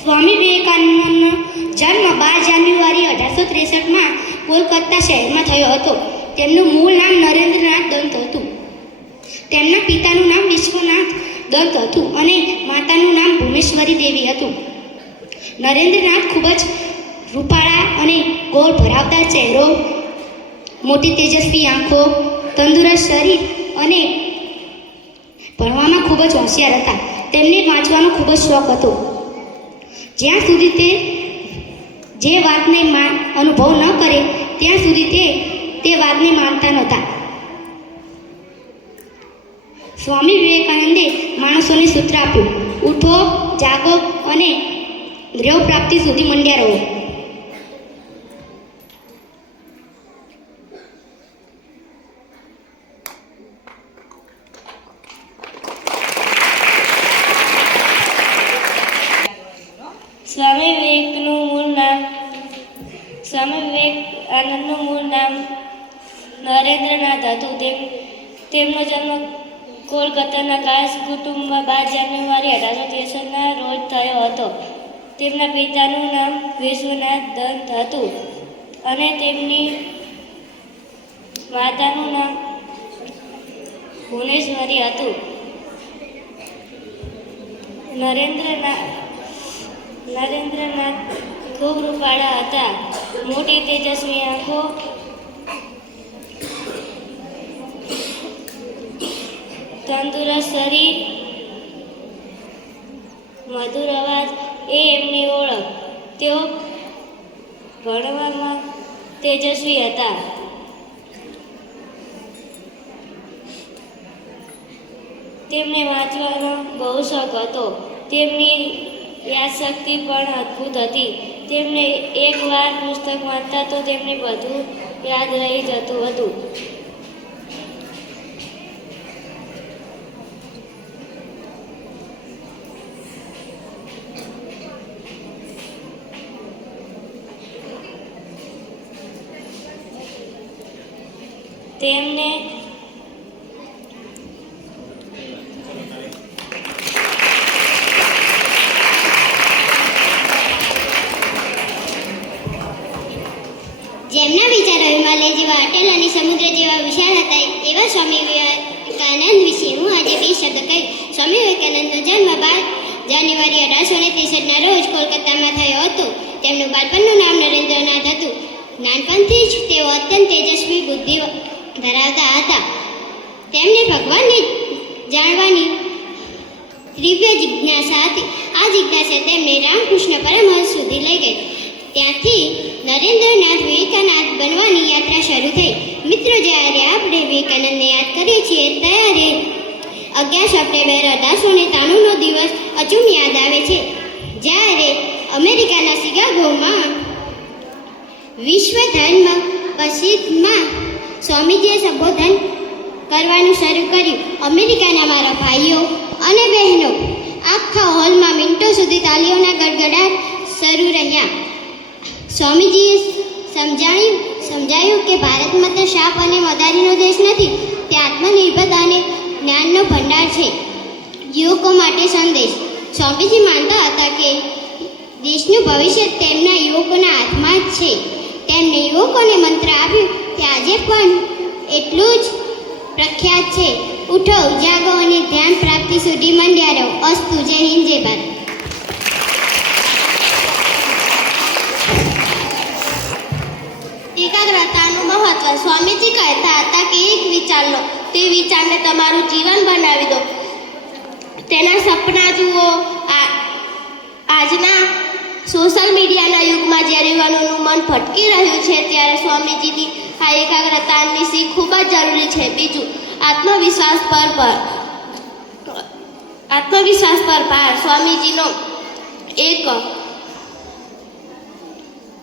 સ્વામી વિવેકાનંદનો જન્મ 12 જાન્યુઆરી 1863માં કોલકાતા શહેરમાં થયો હતો. તેમનું મૂળ નામ નરેન્દ્રનાથ દત્ત હતું. તેમના પિતાનું નામ વિશ્વનાથ દત્ત હતું અને માતાનું નામ ભુવનેશ્વરી દેવી હતું. નરેન્દ્રનાથ ખૂબ જ રૂપાળા અને ગોળ ભરાવદાર ચહેરો, મોટી તેજસ્વી આંખો, તંદુરસ્ત શરીર અને ભણવામાં ખૂબ જ હોશિયાર હતા. તેમને વાંચવાનો ખૂબ જ શોખ હતો. જ્યાં સુધી તે જે વાતને અનુભવ ન કરે ત્યાં સુધી તે વાતને માનતા નહોતા. સ્વામી વિવેકાનંદે માણસોને સૂત્ર આપ્યું, ઉઠો, જાગો અને ધ્યેય પ્રાપ્તિ સુધી મંડ્યા રહો. સ્વામી વિવેકાનંદનું મૂળ નામ નરેન્દ્રનાથ હતું. તેમનો જન્મ કોલકાતાના ગાસ કુટુંબમાં 12 જાન્યુઆરી 1863ના રોજ થયો હતો. તેમના પિતાનું નામ વિશ્વનાથ દત્ત હતું અને તેમની માતાનું નામ ભુવનેશ્વરી હતું. નરેન્દ્રનાથ ખૂબ રૂપાળા હતા. મોટી તેજસ્વી આંખો, તંદુરસ્ત શરીર, મધુર અવાજ એ એમની ઓળખ. તેઓ ભણવામાં તેજસ્વી હતા. તેમને વાંચવાનો બહુ શોખ હતો. તેમની યાદશક્તિ પણ અદ્ભુત હતી. તેમને એકવાર પુસ્તક વાંચતા તો તેમને બધું યાદ રહી જતું હતું. તેમને જેમના વિચારો હિમાલય જેવા અટલ અને સમુદ્ર જેવા વિશાળ હતા, એવા સ્વામી વિવેકાનંદ વિશે હું આજે 2 શબ્દ કહીશ. સ્વામી વિવેકાનંદનો જન્મ 12 જાન્યુઆરી 1863ના રોજ કોલકાતામાં થયો હતો. તેમનું બાળપણનું નામ નરેન્દ્રનાથ હતું. નાનપણથી જ તેઓ અત્યંત તેજસ્વી બુદ્ધિ ધરાવતા હતા. તેમને ભગવાનને જાણવાની તીવ્ર જિજ્ઞાસા હતી. આ જિજ્ઞાસા તેમને રામકૃષ્ણ પરમહંસ સુધી લઈ ગઈ. ત્યાંથી નરેન્દ્રનાથ વિવેકાનંદ બનવાની યાત્રા શરૂ થઈ. મિત્રો, જ્યારે આપણે વિવેકાનંદને યાદ કરીએ છીએ ત્યારે 11 સપ્ટેમ્બર 1893નો દિવસ અચૂક યાદ આવે છે, જ્યારે અમેરિકાના શિકાગોમાં વિશ્વ ધર્મ પરિષદમાં સ્વામીજીએ સંબોધન કરવાનું શરૂ કર્યું. અમેરિકાના મારા ભાઈઓ અને બહેનો, આખા હોલમાં મિનિટો સુધી તાળીઓના ગડગડાટ શરૂ રહ્યા. સ્વામીજીએ સમજાયું કે ભારત માત્ર શાપ અને મદારીનો દેશ નથી, તે આત્મનિર્ભરતા અને જ્ઞાનનો ભંડાર છે. યુવકો માટે સંદેશ. સ્વામીજી માનતા હતા કે દેશનું ભવિષ્ય તેમના યુવકોના હાથમાં જ છે. તેમણે યુવકોને મંત્ર આપ્યું તે આજે પણ એટલું જ પ્રખ્યાત છે. ઉઠો, જાગો અને ધ્યાન પ્રાપ્તિ સુધી મંડ્યા રહો. અસ્તુ. જય હિન્દ, જય ભારત. એકાગ્રતાનું મહત્વ. સ્વામીજી કહેતા હતા કે એક વિચાર લો, તે વિચારને તમારું જીવન બનાવી દો. તેના સપના જુઓ. આજના સોશિયલ મીડિયાના યુગમાં જ્યારે યુવાનોનું મન ભટકી રહ્યું છે, ત્યારે સ્વામીજીની આ એકાગ્રતાની શીખ ખૂબ જ જરૂરી છે. બીજું, આત્મવિશ્વાસ પર ભાર.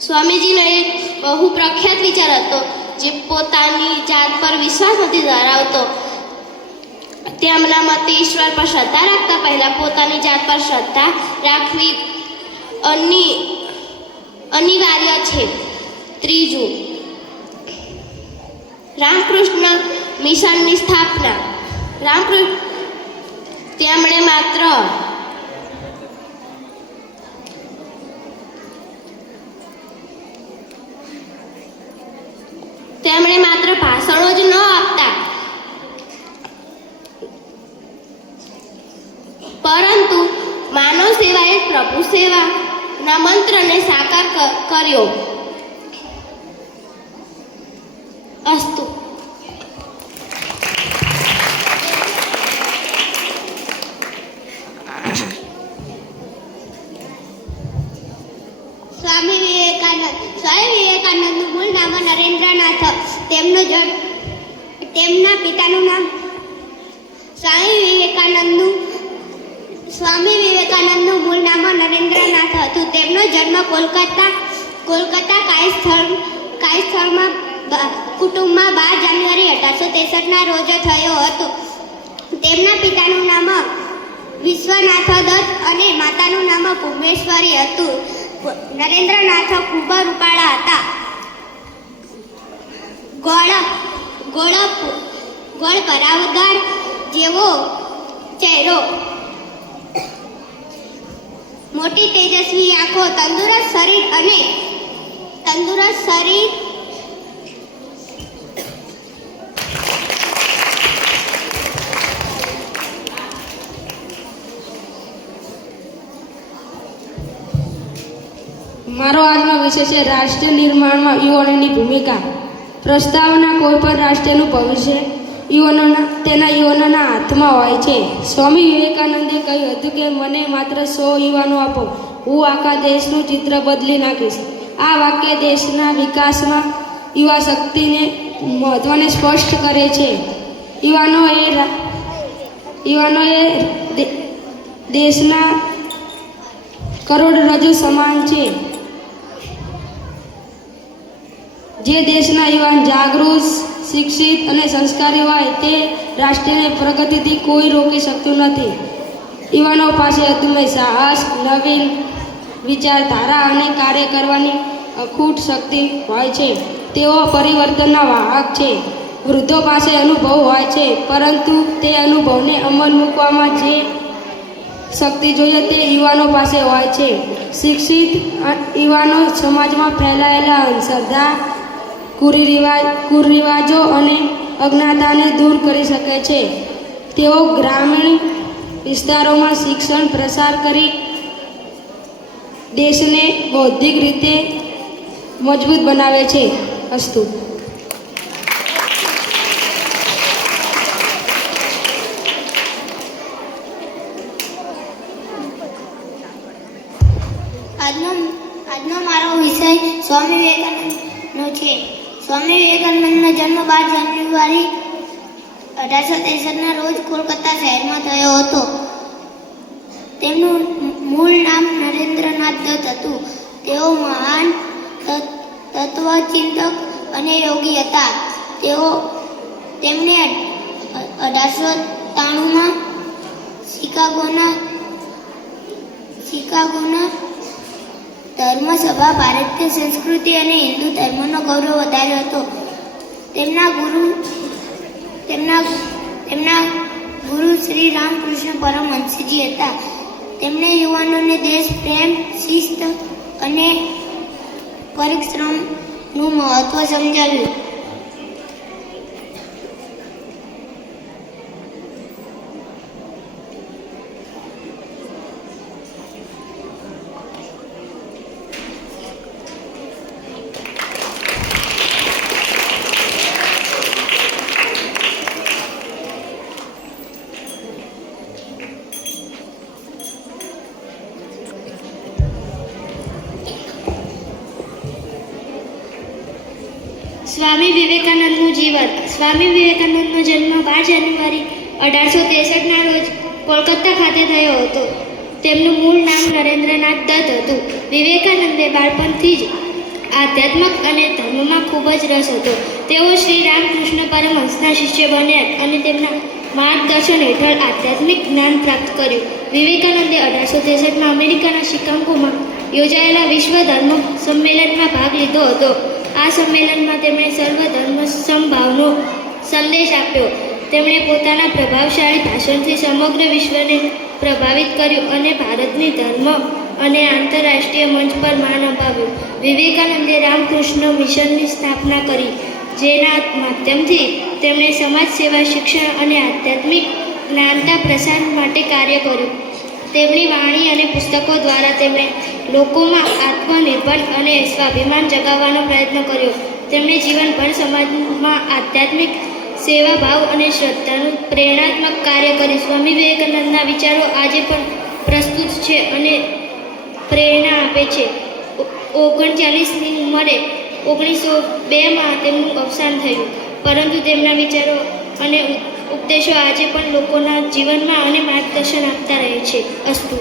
સ્વામીજીનો એક બહુ પ્રખ્યાત વિચાર હતો. જે પોતાની જાત પર વિશ્વાસ નથી ધરાવતો, તેમના મતે ઈશ્વર પર શ્રદ્ધા રાખતા પહેલા પોતાની જાત પર શ્રદ્ધા રાખવી અનિવાર્ય છે. ત્રીજું, રામકૃષ્ણ મિશનની સ્થાપના. તેમણે માત્ર માત્ર ભાષણો જ ન આપતા, પરંતુ માનવ સેવા એ પ્રભુ સેવાના મંત્રને સાકાર કર્યો. અસ્તુ. સ્વામી વિવેકાનંદનું મૂળ નામ નરેન્દ્રનાથ. તેમના પિતાનું નામ સ્વામી વિવેકાનંદનું મૂળ નામ નરેન્દ્રનાથ હતું. તેમનો જન્મ કોલકાતા કાયસ્થળમાં કુટુંબમાં 12 જાન્યુઆરી 1863ના રોજ થયો હતો. તેમના પિતાનું નામ વિશ્વનાથ દત્ત અને માતાનું નામ ભુવનેશ્વરી હતું. નરેન્દ્રનાથ ખૂબ રૂપાળા હતા. ગોળ પરાવદાર જેવો ચહેરો, મોટી તેજસ્વી આંખો, તંદુરસ્ત શરીર મારો આજનો વિષય છે રાષ્ટ્ર નિર્માણમાં યુવાનોની ભૂમિકા. પ્રસ્તાવના કોઈ પણ રાષ્ટ્રનું ભવિષ્ય તેના યુવાનોના હાથમાં હોય છે. સ્વામી વિવેકાનંદે કહ્યું હતું કે મને માત્ર 100 યુવાનો આપો, હું આખા દેશનું ચિત્ર બદલી નાખીશ. આ વાક્ય દેશના વિકાસમાં યુવા શક્તિને મહત્વને સ્પષ્ટ કરે છે. યુવાનો એ દેશના કરોડરજ્જુ સમાન છે. જે દેશના યુવાન જાગૃત, શિક્ષિત અને સંસ્કારી હોય તે રાષ્ટ્રની પ્રગતિથી કોઈ રોકી શકતું નથી. યુવાનો પાસે અદમ્ય સાહસ, નવીન વિચારધારા અને કાર્ય કરવાની અખૂટ શક્તિ હોય છે. તેઓ પરિવર્તનના વાહક છે. વૃદ્ધો પાસે અનુભવ હોય છે, પરંતુ તે અનુભવને અમલ મૂકવામાં જે શક્તિ જોઈએ તે યુવાનો પાસે હોય છે. શિક્ષિત યુવાનો સમાજમાં ફેલાયેલા અંધશ્રદ્ધા, કુરિવાજો અને અજ્ઞાનતાને દૂર કરી શકે છે. તેઓ ગ્રામીણ વિસ્તારોમાં શિક્ષણ પ્રસાર કરી દેશને બૌદ્ધિક રીતે મજબૂત બનાવે છે. અસ્તુ. આજનો મારો વિષય સ્વામી વિવેકાનંદનો છે. સ્વામી વિવેકાનંદનો જન્મ 12 જાન્યુઆરી 1863ના રોજ કોલકાતા શહેરમાં થયો હતો. તેમનું મૂળ નામ નરેન્દ્રનાથ દત્ત હતું. તેઓ મહાન તત્વચિંતક અને યોગી હતા. તેમણે 1893માં શિકાગોના ધર્મસભા ભારતીય સંસ્કૃતિ અને હિન્દુ ધર્મનો ગૌરવ વધાર્યો હતો. તેમના ગુરુ શ્રી રામકૃષ્ણ પરમહંસજી હતા. તેમણે યુવાનોને દેશ પ્રેમ, શિસ્ત અને પરિશ્રમનું મહત્વ સમજાવ્યું. સ્વામી વિવેકાનંદનું જીવન. સ્વામી વિવેકાનંદનો જન્મ 12 જાન્યુઆરી 1863ના રોજ કોલકાતા ખાતે થયો હતો. તેમનું મૂળ નામ નરેન્દ્રનાથ દત્ત હતું. વિવેકાનંદે બાળપણથી જ આધ્યાત્મક અને ધર્મમાં ખૂબ જ રસ હતો. તેઓ શ્રી રામકૃષ્ણ પરમહંસના શિષ્ય બન્યા અને તેમના માર્ગદર્શન હેઠળ આધ્યાત્મિક જ્ઞાન પ્રાપ્ત કર્યું. વિવેકાનંદે 1863માં અમેરિકાના શિકાગોમાં યોજાયેલા વિશ્વ ધર્મ સંમેલનમાં ભાગ લીધો હતો. આ સંમેલનમાં તેમણે સર્વધર્મ સમભાવનો સંદેશ આપ્યો. તેમણે પોતાના પ્રભાવશાળી ભાષણથી સમગ્ર વિશ્વને પ્રભાવિત કર્યું અને ભારતની ધર્મ અને આંતરરાષ્ટ્રીય મંચ પર માન અપાવ્યું. વિવેકાનંદે રામકૃષ્ણ મિશનની સ્થાપના કરી. જેના માધ્યમથી તેમણે સમાજ સેવા, શિક્ષણ અને આધ્યાત્મિક જ્ઞાનતા પ્રસાર માટે કાર્ય કર્યું. તેમની વાણી અને પુસ્તકો દ્વારા તેમણે લોકોમાં આત્મનિર્ભર અને સ્વાભિમાન જગાવવાનો પ્રયત્ન કર્યો. તેમણે જીવનભર સમાજમાં આધ્યાત્મિક સેવાભાવ અને શ્રદ્ધાનું પ્રેરણાત્મક કાર્ય કર્યું. સ્વામી વિવેકાનંદના વિચારો આજે પણ પ્રસ્તુત છે અને પ્રેરણા આપે છે. 39ની ઉંમરે 1902માં તેમનું અવસાન થયું, પરંતુ તેમના વિચારો અને ઉપદેશો આજે પણ લોકોના જીવનમાં અને માર્ગદર્શન આપતા રહે છે. અસ્તુ.